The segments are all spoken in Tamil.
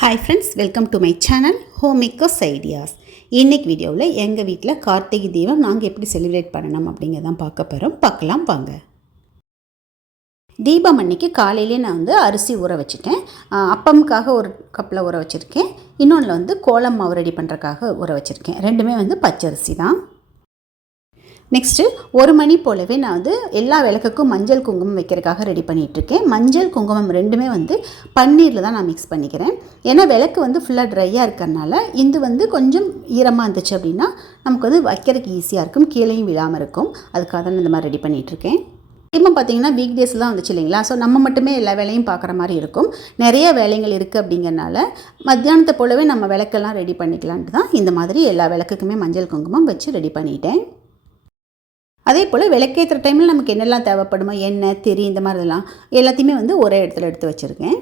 Hi friends, welcome to my channel home makers ideas. இன்றைக்கி வீடியோவில் எங்கள் வீட்டில் கார்த்திகை தீபம் நாங்கள் எப்படி செலிப்ரேட் பண்ணணும் அப்படிங்கிறதான் பார்க்க போகிறோம். பார்க்கலாம் வாங்க. தீபம் அன்னைக்கு காலையிலே நான் அரிசி ஊற வச்சுட்டேன். அப்பமுக்காக ஒரு கப்பில் ஊற வச்சுருக்கேன். இன்னொன்று கோலம் மாவு ரெடி பண்ணுறதுக்காக ஊற வச்சுருக்கேன். ரெண்டுமே பச்சரிசி தான். நெக்ஸ்ட்டு 1 மணி போலவே நான் எல்லா விளக்குக்கும் மஞ்சள் குங்குமம் வைக்கிறதுக்காக ரெடி பண்ணிகிட்ருக்கேன். மஞ்சள் குங்குமம் ரெண்டுமே பன்னீரில் தான் நான் மிக்ஸ் பண்ணிக்கிறேன். ஏன்னா விளக்கு ஃபுல்லாக ட்ரையாக இருக்கிறதுனால இது கொஞ்சம் ஈரமாக இருந்துச்சு அப்படின்னா நமக்கு வைக்கிறதுக்கு ஈஸியாக இருக்கும், கீழேயும் விழாமல் இருக்கும். அதுக்காக தான் இந்த மாதிரி ரெடி பண்ணிகிட்ருக்கேன். இப்போ பார்த்திங்கன்னா வீக் டேஸ் தான் வந்துச்சு இல்லைங்களா. ஸோ நம்ம மட்டுமே எல்லா வேலையும் பார்க்குற மாதிரி இருக்கும். நிறைய வேலைகள் இருக்குது அப்படிங்கிறனால மத்தியானத்தை போலவே நம்ம விளக்கெல்லாம் ரெடி பண்ணிக்கலான்ட்டு தான் இந்த மாதிரி எல்லா விளக்குக்குமே மஞ்சள் குங்குமம் வச்சு ரெடி பண்ணிட்டேன். அதே போல் விளக்கேற்றுற டைமில் நமக்கு என்னெல்லாம் தேவைப்படுமோ, எண்ணெய், திரி, இந்த மாதிரிலாம் எல்லாத்தையுமே ஒரே இடத்துல எடுத்து வச்சுருக்கேன்.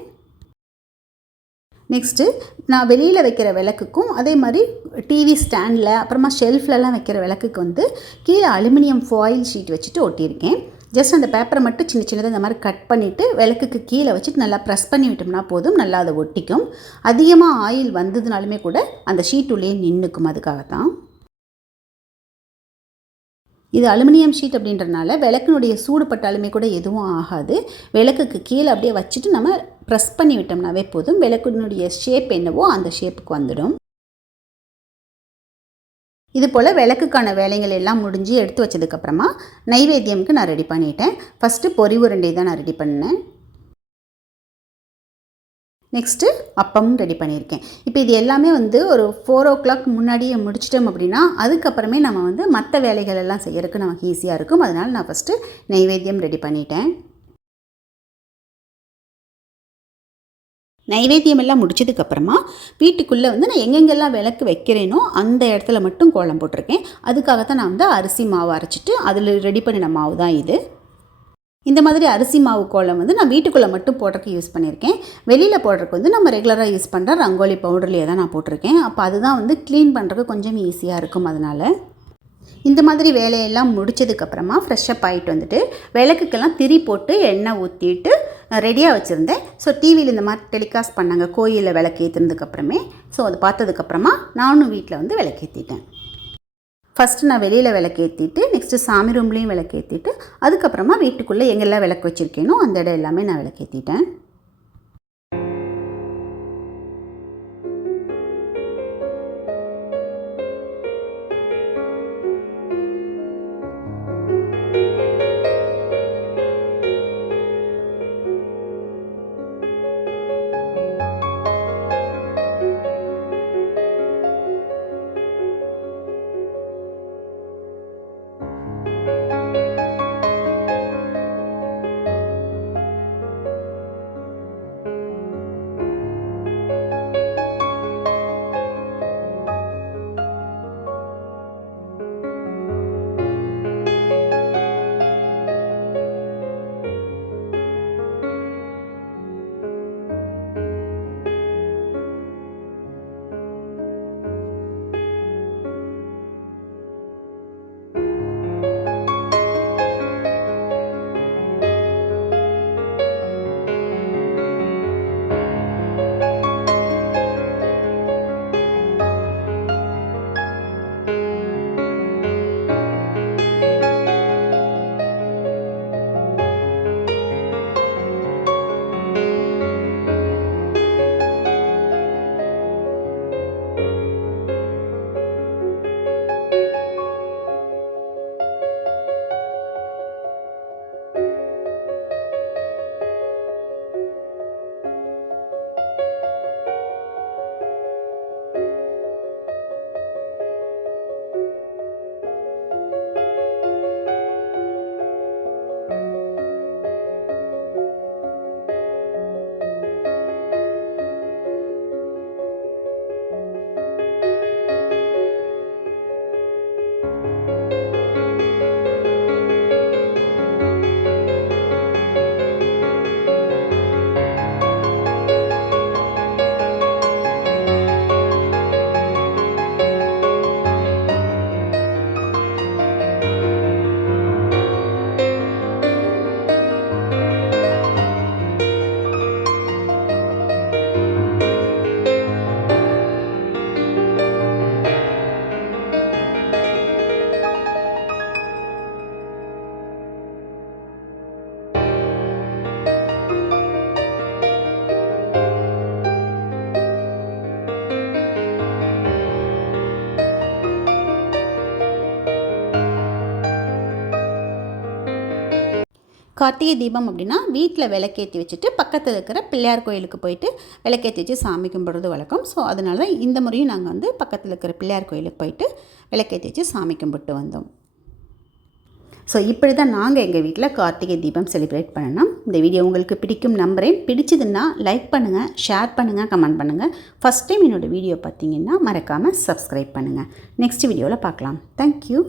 நெக்ஸ்ட்டு நான் வெளியில் வைக்கிற விளக்குக்கும் அதே மாதிரி டிவி ஸ்டாண்டில் அப்புறமா ஷெல்ஃப்லலாம் வைக்கிற விளக்குக்கு கீழே அலுமினியம் ஃபாயில் ஷீட் வச்சுட்டு ஒட்டியிருக்கேன். ஜஸ்ட் அந்த பேப்பரை மட்டும் சின்ன சின்னதாக இந்த மாதிரி கட் பண்ணிவிட்டு விளக்குக்கு கீழே வச்சுட்டு நல்லா ப்ரெஸ் பண்ணி விட்டோம்னா போதும், நல்லா அதை ஒட்டிக்கும். அதிகமாக ஆயில் வந்ததுனாலுமே கூட அந்த ஷீட் உள்ளே நின்றுக்கும். அதுக்காகத்தான் இது அலுமினியம் ஷீட் அப்படின்றனால விளக்கினுடைய சூடு பட்டாலுமே கூட எதுவும் ஆகாது. விளக்குக்கு கீழே அப்படியே வச்சுட்டு நம்ம ப்ரெஸ் பண்ணி விட்டோம்னாவே போதும், விளக்கினுடைய ஷேப் என்னவோ அந்த ஷேப்புக்கு வந்துடும். இது போல் விளக்குக்கான வேலைகள் எல்லாம் முடிஞ்சு எடுத்து வச்சதுக்கப்புறமா நைவேத்தியமுக்கு நான் ரெடி பண்ணிட்டேன். ஃபஸ்ட்டு பொரி உருண்டை தான் நான் ரெடி பண்ணேன். நெக்ஸ்ட்டு அப்பமும் ரெடி பண்ணியிருக்கேன். இப்போ இது எல்லாமே ஒரு 4 o'clock முன்னாடியே முடிச்சிட்டோம் அப்படின்னா அதுக்கப்புறமே நம்ம மற்ற வேலைகள் எல்லாம் செய்யறதுக்கு நமக்கு ஈஸியாக இருக்கும். அதனால் நான் ஃபஸ்ட்டு நைவேத்தியம் ரெடி பண்ணிட்டேன். நைவேத்தியம் எல்லாம் முடிச்சதுக்கப்புறமா வீட்டுக்குள்ளே நான் எங்கெங்கெல்லாம் விளக்கு வைக்கிறேனோ அந்த இடத்துல மட்டும் கோலம் போட்டிருக்கேன். அதுக்காகத்தான் நான் அரிசி மாவு அரைச்சிட்டு அதில் ரெடி பண்ணின மாவு தான் இது. இந்த மாதிரி அரிசி மாவு கோலம் நான் வீட்டுக்குள்ளே மட்டும் போடுறதுக்கு யூஸ் பண்ணியிருக்கேன். வெளியில் போடுறதுக்கு நம்ம ரெகுலராக யூஸ் பண்ணுற ரங்கோலி பவுடர்லேயே தான் நான் போட்டிருக்கேன். அப்போ அதுதான் க்ளீன் பண்ணுறதுக்கு கொஞ்சம் ஈஸியாக இருக்கும். அதனால் இந்த மாதிரி வேலையெல்லாம் முடித்ததுக்கப்புறமா ஃப்ரெஷ்ஷப் ஆகிட்டு விளக்குக்கெல்லாம் திரி போட்டு எண்ணெய் ஊற்றிட்டு ரெடியாக வச்சுருந்தேன். ஸோ டிவியில் இந்த மாதிரி டெலிகாஸ்ட் பண்ணாங்க கோயிலில் விளக்கு ஏற்றுனதுக்கப்புறமே. ஸோ அது பார்த்ததுக்கப்புறமா நானும் வீட்டில் விளக்கேற்றிட்டேன். ஃபஸ்ட்டு நான் வெளியில் விளக்கேற்றிட்டு நெக்ஸ்ட்டு சாமி ரூம்லேயும் விளக்கேற்றிட்டு அதுக்கப்புறமா வீட்டுக்குள்ளே எங்கெல்லாம் விளக்கு வச்சுருக்கேனோ அந்த இடம் எல்லாமே நான் விளக்கேற்றிட்டேன். கார்த்திகை தீபம் அப்படின்னா வீட்டில் விளக்கேற்றி வச்சுட்டு பக்கத்தில் இருக்கிற பிள்ளையார் கோயிலுக்கு போயிட்டு விளக்கேற்றி வச்சு சாமி கும்பிட்றது வழக்கம். ஸோ அதனால தான் இந்த முறையும் நாங்கள் வந்து பக்கத்தில் இருக்கிற பிள்ளையார் கோயிலுக்கு போயிட்டு விளக்கேற்றி வச்சு சாமி கும்பிட்டு வந்தோம். ஸோ இப்படி தான் நாங்கள் எங்கள் வீட்டில் கார்த்திகை தீபம் செலிப்ரேட் பண்ணணும். இந்த வீடியோ உங்களுக்கு பிடிக்கும் நம்புகிறேன். பிடிச்சதுன்னா லைக் பண்ணுங்கள், ஷேர் பண்ணுங்கள், கமெண்ட் பண்ணுங்கள். ஃபஸ்ட் டைம் என்னோடய வீடியோ பார்த்தீங்கன்னா மறக்காமல் சப்ஸ்கிரைப் பண்ணுங்கள். நெக்ஸ்ட் வீடியோவில் பார்க்கலாம். தேங்க்யூ.